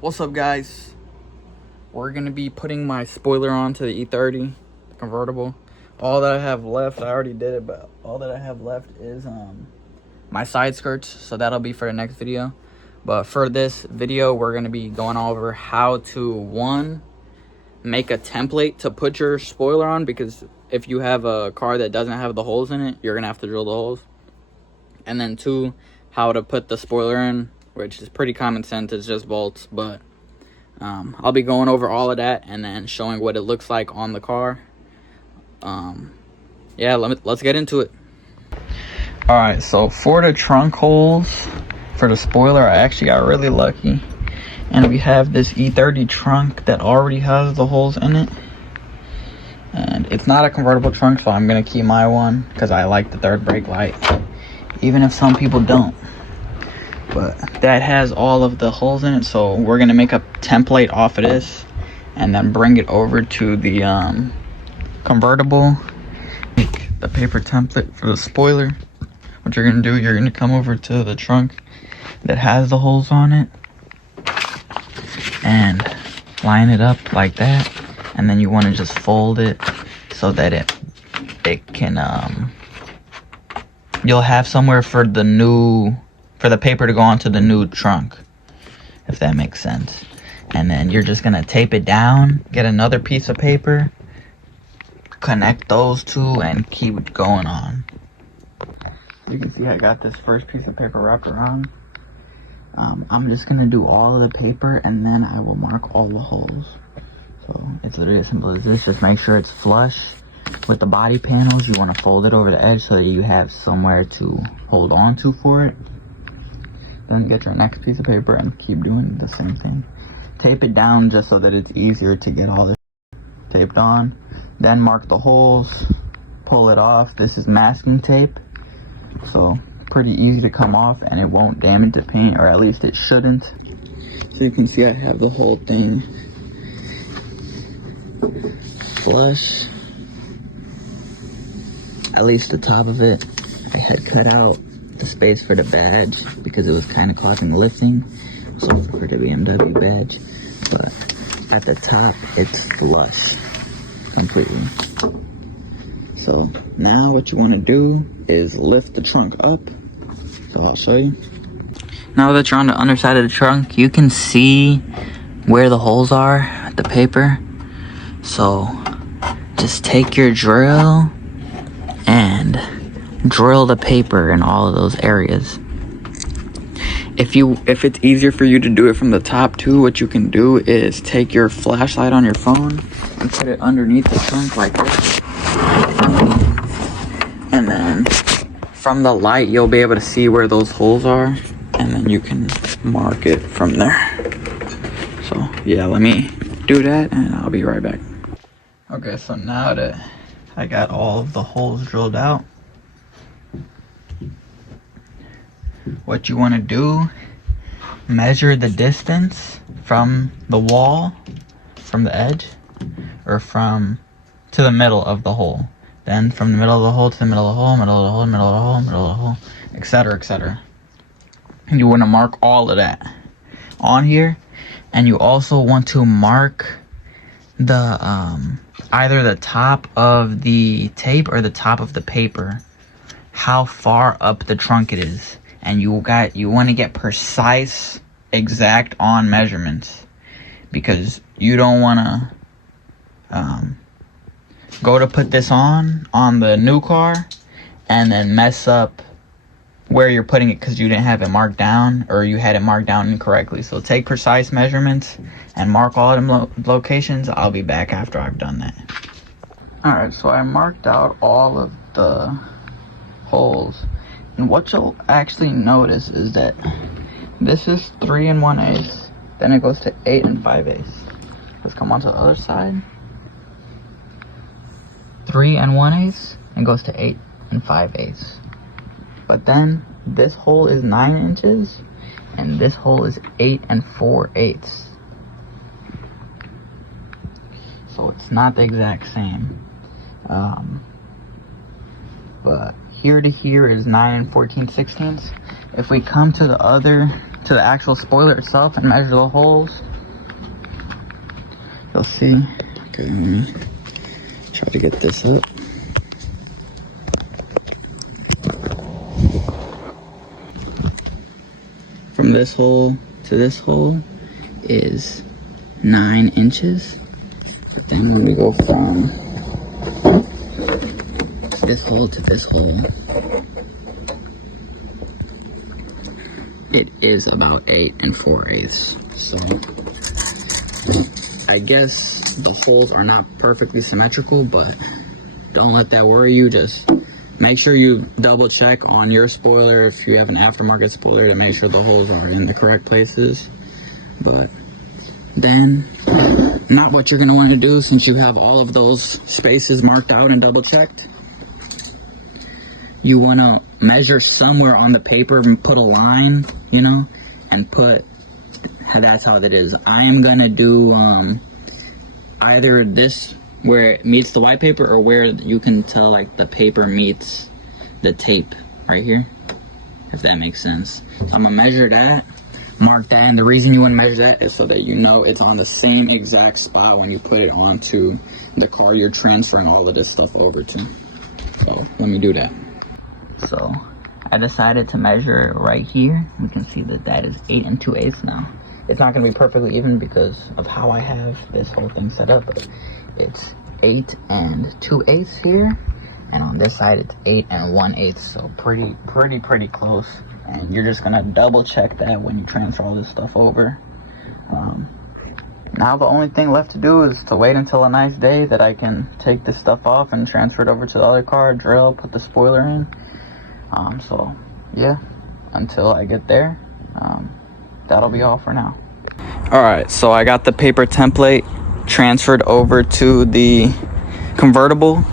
What's up, guys? We're gonna be putting my spoiler on to the E30 convertible. All that I have left, I already did it, but all that I have left is my side skirts, so that'll be for the next video. But for this video, we're gonna be going over how to make a template to put your spoiler on, because if you have a car that doesn't have the holes in it, you're gonna have to drill the holes. And then 2, how to put the spoiler in, which is pretty common sense, it's just bolts, but I'll be going over all of that and then showing what it looks like on the car. Yeah, let's get into it. All right, so for the trunk holes for the spoiler, I actually got really lucky, and we have this E30 trunk that already has the holes in it, and it's not a convertible trunk, so I'm gonna keep my one because I like the third brake light, even if some people don't. But that has all of the holes in it, so we're gonna make a template off of this and then bring it over to the convertible. Make the paper template for the spoiler. What you're gonna do, you're gonna come over to the trunk that has the holes on it and line it up like that, and then you want to just fold it so that it can you'll have somewhere for the paper to go onto the new trunk, if that makes sense. And then you're just gonna tape it down, get another piece of paper, connect those two, and keep it going on. You can see I got this first piece of paper wrapped around. I'm just gonna do all of the paper and then I will mark all the holes. So it's literally as simple as this. Just make sure it's flush with the body panels. You want to fold it over the edge so that you have somewhere to hold on to for it. Then get your next piece of paper and keep doing the same thing. Tape it down just so that it's easier to get all this taped on. Then mark the holes, pull it off. This is masking tape, so pretty easy to come off and it won't damage the paint, or at least it shouldn't. So you can see I have the whole thing flush, at least the top of it. I had cut out the space for the badge because it was kind of causing lifting, so for the BMW badge, but at the top it's flush completely. So now what you want to do is lift the trunk up, so I'll show you. Now that you're on the underside of the trunk, you can see where the holes are at the paper, so just take your drill and drill the paper in all of those areas. If it's easier for you to do it from the top too, what you can do is take your flashlight on your phone and put it underneath the trunk like this, and then from the light you'll be able to see where those holes are, and then you can mark it from there. So yeah, let me do that and I'll be right back. Okay, so now that I got all of the holes drilled out, what you want to do, measure the distance from the wall, from the edge, or to the middle of the hole. Then from the middle of the hole to the middle of the hole, middle of the hole, middle of the hole, middle of the hole, etc., etc. And you want to mark all of that on here, and you also want to mark the either the top of the tape or the top of the paper, how far up the trunk it is. And you want to get precise, exact on measurements, because you don't want to go to put this on the new car and then mess up where you're putting it because you didn't have it marked down, or you had it marked down incorrectly. So take precise measurements and mark all of them locations. I'll be back after I've done that. Alright, so I marked out all of the holes. And what you'll actually notice is that this is 3 1/8, then it goes to 8 5/8. Let's come on to the other side. 3 1/8 and goes to 8 5/8. But then this hole is 9 inches and this hole is 8 4/8. So it's not the exact same. But here to here is 9 14/16. If we come to the actual spoiler itself and measure the holes, You'll see. Okay, let me try to get this up. From this hole to this hole is 9 inches. But then when we go from this hole to this hole, it is about 8 4/8. So I guess the holes are not perfectly symmetrical, but don't let that worry you. Just make sure you double check on your spoiler if you have an aftermarket spoiler to make sure the holes are in the correct places. But then, not what you're going to want to do since you have all of those spaces marked out and double checked. You want to measure somewhere on the paper and put a line, you know, and put, that's how it is. I am going to do either this where it meets the white paper or where you can tell like the paper meets the tape right here, if that makes sense. So I'm gonna measure that, mark that, and the reason you want to measure that is so that you know it's on the same exact spot when you put it onto the car you're transferring all of this stuff over to. So let me do that. So I decided to measure right here. We can see that that is 8 2/8 now. It's not going to be perfectly even because of how I have this whole thing set up, but it's 8 2/8 here, and on this side it's 8 1/8, so pretty close. And you're just going to double check that when you transfer all this stuff over. Now the only thing left to do is to wait until a nice day that I can take this stuff off and transfer it over to the other car, drill, put the spoiler in. So yeah, until I get there, that'll be all for now. Alright, so I got the paper template transferred over to the convertible,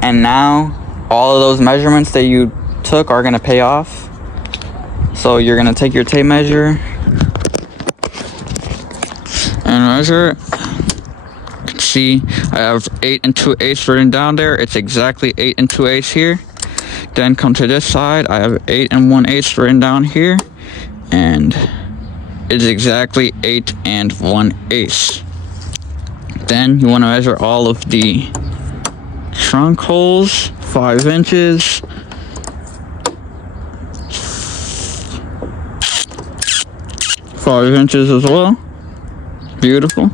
and now all of those measurements that you took are going to pay off. So you're going to take your tape measure and measure it. You can see I have 8 2/8 written down there. It's exactly 8 2/8 here. Then come to this side, I have 8 1/8 written down here, and it's exactly 8 1/8. Then you want to measure all of the trunk holes, 5 inches. 5 inches as well. Beautiful.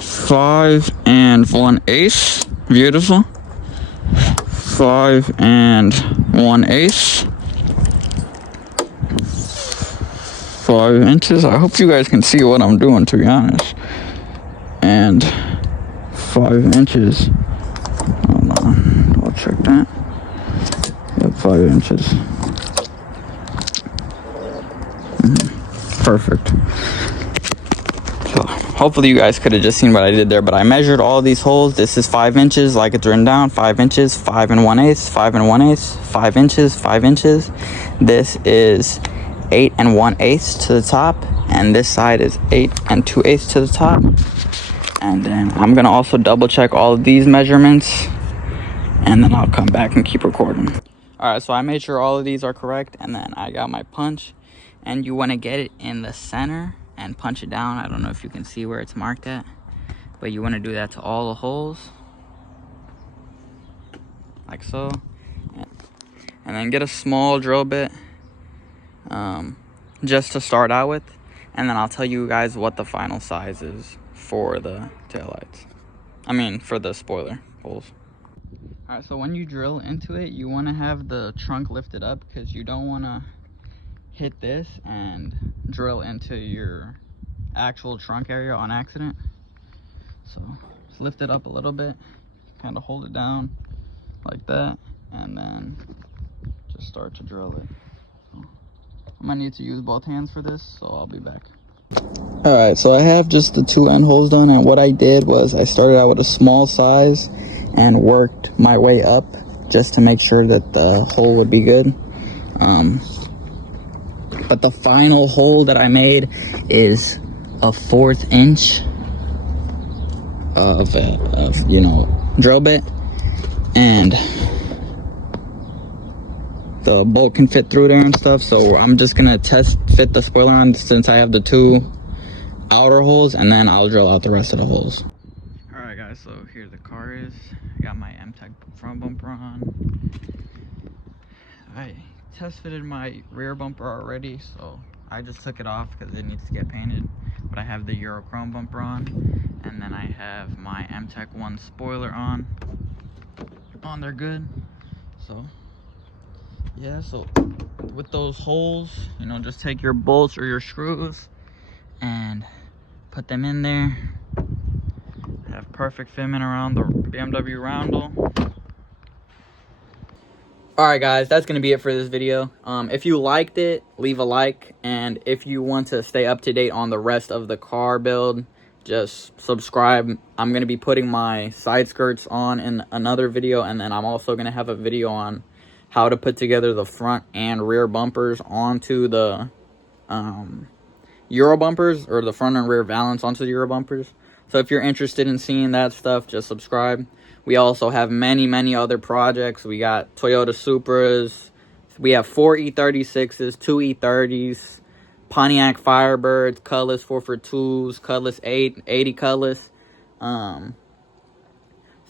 5 1/8. Beautiful. 5 1/8. 5 inches. I hope you guys can see what I'm doing, to be honest. And 5 inches. Hold on, I'll check that. Yep, 5 inches. Perfect. So hopefully you guys could have just seen what I did there, but I measured all these holes. This is 5 inches, like it's written down. 5 inches, 5 1/8, 5 1/8, 5 inches, 5 inches. This is 8 1/8 to the top, and this side is 8 2/8 to the top. And then I'm gonna also double check all of these measurements, and then I'll come back and keep recording. All right, so I made sure all of these are correct, and then I got my punch, and you want to get it in the center and punch it down. I don't know if you can see where it's marked at, but you want to do that to all the holes, like so. And then get a small drill bit, just to start out with, and then I'll tell you guys what the final size is for the taillights. I mean, for the spoiler holes. Alright, so when you drill into it, you want to have the trunk lifted up because you don't want to hit this and drill into your actual trunk area on accident. So just lift it up a little bit, kind of hold it down like that, and then just start to drill it. So I might need to use both hands for this, so I'll be back. Alright, so I have just the 2 end holes done, and what I did was I started out with a small size and worked my way up just to make sure that the hole would be good. But the final hole that I made is a 1/4 inch of you know, drill bit, and the bolt can fit through there and stuff. So I'm just gonna test fit the spoiler on since I have the 2 outer holes, and then I'll drill out the rest of the holes. Alright guys, so here the car is. Got my Mtech front bumper on. I test fitted my rear bumper already, so I just took it off because it needs to get painted. But I have the Eurochrome bumper on, and then I have my Mtech 1 spoiler on. They're good. So yeah, so with those holes, you know, just take your bolts or your screws and put them in there. Have perfect fitment around the BMW roundel. Alright guys, that's going to be it for this video. If you liked it, leave a like. And if you want to stay up to date on the rest of the car build, just subscribe. I'm going to be putting my side skirts on in another video. And then I'm also going to have a video on how to put together the front and rear bumpers onto the Euro bumpers, or the front and rear valance onto the Euro bumpers. So if you're interested in seeing that stuff, just subscribe. We also have many other projects. We got Toyota Supras. We have 4 E36s, 2 E30s, Pontiac Firebirds, Cutlass 442s, Cutlass 80 Cutlass.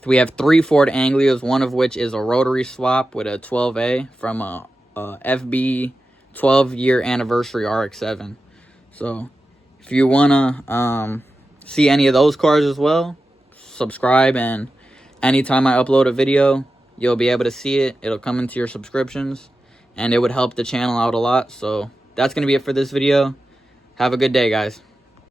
We have 3 Ford Anglias, one of which is a rotary swap with a 12A from a FB 12-year anniversary RX-7. So if you want to see any of those cars as well, subscribe, and anytime I upload a video, you'll be able to see it. It'll come into your subscriptions, and it would help the channel out a lot. So that's going to be it for this video. Have a good day, guys.